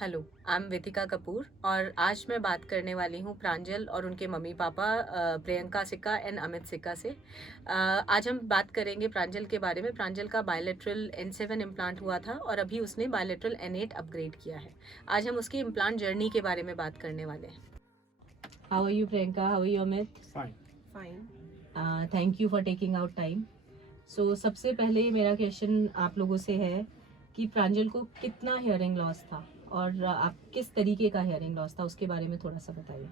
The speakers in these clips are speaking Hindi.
हेलो, आई एम वेदिका कपूर और आज मैं बात करने वाली हूँ प्रांजल और उनके मम्मी पापा प्रियंका सिक्का एंड अमित सिक्का से। आज हम बात करेंगे प्रांजल के बारे में। प्रांजल का बायलेटरल N7 इम्प्लांट हुआ था और अभी उसने बायलेटरल N8 अपग्रेड किया है। आज हम उसकी इम्प्लांट जर्नी के बारे में बात करने वाले हैं। How are you Priyanka? How are you Amit? Fine. Thank you for taking out time. So सबसे पहले मेरा क्वेश्चन आप लोगों से है कि प्रांजल को कितना हियरिंग लॉस था और आप किस तरीके का हियरिंग लॉस था उसके बारे में थोड़ा सा बताइए।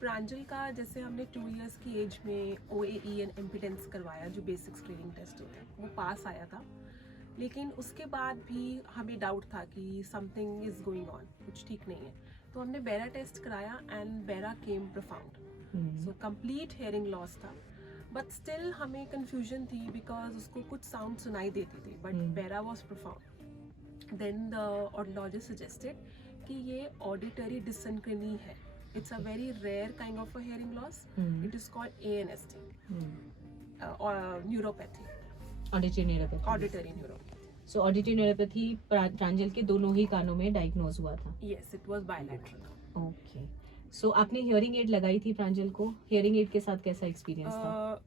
प्रांजल का जैसे हमने 2 इयर्स की एज में OAE एंड इम्पिडेंस करवाया, जो बेसिक स्क्रीनिंग टेस्ट होता है, वो पास आया था। लेकिन उसके बाद भी हमें डाउट था कि समथिंग इज गोइंग ऑन, कुछ ठीक नहीं है। तो हमने बेरा टेस्ट कराया and BERA came profound. So complete hearing loss था, बट स्टिल हमें कंफ्यूजन थी बिकॉज उसको कुछ साउंड सुनाई देती थी, but BERA was profound. Then the audiologist suggested कि ये ऑडिटरी डिससिंक्रोनी है। It's a very rare kind of a hearing loss. It is called ANST, or neuropathy. Auditory neuropathy. Auditory neuropathy. So auditory neuropathy Pranjal के दोनों ही कानों में डायग्नोज हुआ था। Yes, it was bilateral. Okay. So आपने हियरिंग एड लगाई थी प्रांजल को, हियरिंग एड के साथ कैसा एक्सपीरियंस था?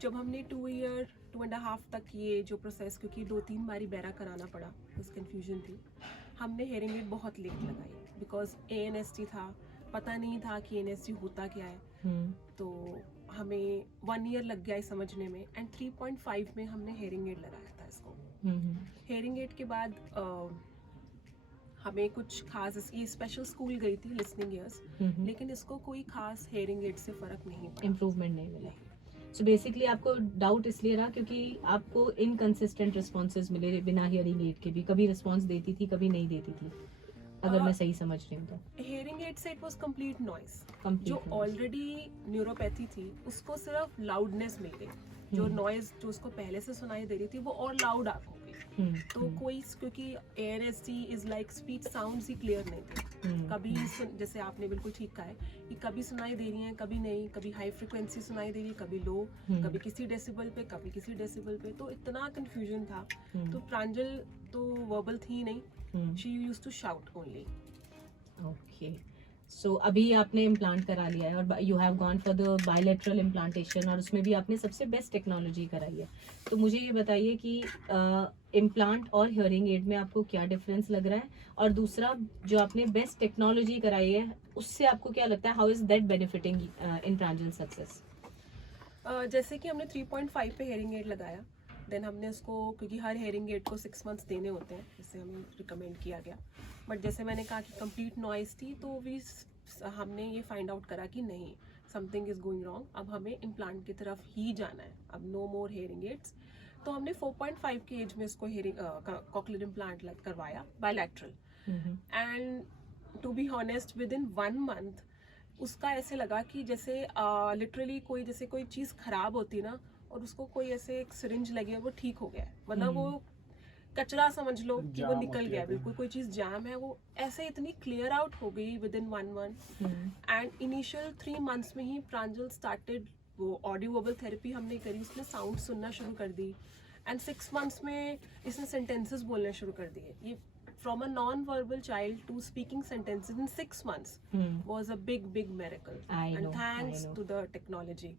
जब हमने 2.5 तक ये जो प्रोसेस, क्योंकि 2-3 बारी बेरा कराना पड़ा, उस कंफ्यूजन थी, हमने हेयरिंग एड बहुत लेट लगाई बिकॉज ANST था, पता नहीं था कि ANST होता क्या है। तो हमें 1 ईयर लग गया समझने में, एंड 3.5 में हमने हेयरिंग एड लगाया था इसको। हेयरिंग एड के बाद हमें कुछ खास, ये स्पेशल स्कूल गई थी लिसनिंग ईयर्स, लेकिन इसको कोई खास हेयरिंग एड से फर्क नहीं पड़ा, इम्प्रूवमेंट नहीं मिला। सो बेसिकली आपको डाउट इसलिए रहा क्योंकि आपको इनकंसिस्टेंट रिस्पॉन्सेज मिले बिना हियरिंग एड के भी, कभी रिस्पॉन्स देती थी कभी नहीं देती थी, अगर मैं सही समझ रही हूँ तो। हेयरिंग एड से it was complete noise. Complete जो noise. ऑलरेडी न्यूरोपैथी थी उसको सिर्फ लाउडनेस मिल गई, जो नॉइज जो उसको पहले से सुनाई दे रही थी वो और लाउड आप हो गई। तो कोई, क्योंकि ANST is like speech sounds he clear नहीं थे। कभी जैसे आपने बिल्कुल ठीक कहा है कि कभी सुनाई दे रही हैं कभी नहीं, कभी हाई फ्रिक्वेंसी सुनाई दे रही है कभी लो, कभी किसी डेसिबल पे कभी किसी डेसिबल पे, तो इतना कंफ्यूजन था। तो प्रांजल तो वर्बल थी नहीं, she used to shout only. Okay. So अभी आपने इम्प्लांट करा लिया है और you have gone for the bilateral implantation और उसमें भी आपने सबसे बेस्ट टेक्नोलॉजी कराई है। तो मुझे ये बताइए कि इम्प्लांट और हियरिंग एड में आपको क्या डिफरेंस लग रहा है, और दूसरा जो आपने बेस्ट टेक्नोलॉजी कराई है उससे आपको क्या लगता है, how is that benefiting in Pranjal success? जैसे कि हमने 3.5 पे हेयरिंग एड लगाया, देन हमने उसको, क्योंकि हर हेयरिंग एड को 6 मंथ्स देने होते हैं, जिससे हमें रिकमेंड किया गया, बट जैसे मैंने कहा कि कंप्लीट नॉइस थी, तो भी हमने ये फाइंड आउट करा कि नहीं, समथिंग इज गोइंग रॉन्ग, अब हमें इम्प्लांट की तरफ ही जाना है, अब नो मोर हेयरिंग एड्स। तो हमने 4.5 की एज में इसको हेयरिंग कॉक्लियर इम्प्लांट करवाया bilateral, and to be honest within 1 month उसका ऐसे लगा कि जैसे लिटरली कोई, जैसे कोई चीज़ खराब होती ना और उसको कोई ऐसे एक सिरिंज लगी और वो ठीक हो गया है, मतलब वो कचरा समझ लो कि वो निकल गया, बिल्कुल कोई चीज़ जैम है, वो ऐसे इतनी क्लियर आउट हो गई with in 1 month. And initial 3 months में ही प्रांजल स्टार्टेड, वो ऑडियो वर्बल थेरेपी हमने करी, उसने साउंड सुनना शुरू कर दी, एंड 6 मंथ्स में इसने सेंटेंसेस बोलने शुरू कर दिए। ये from a non-verbal child to speaking sentences in 6 months was a big miracle. I And know, thanks I know. to the technology.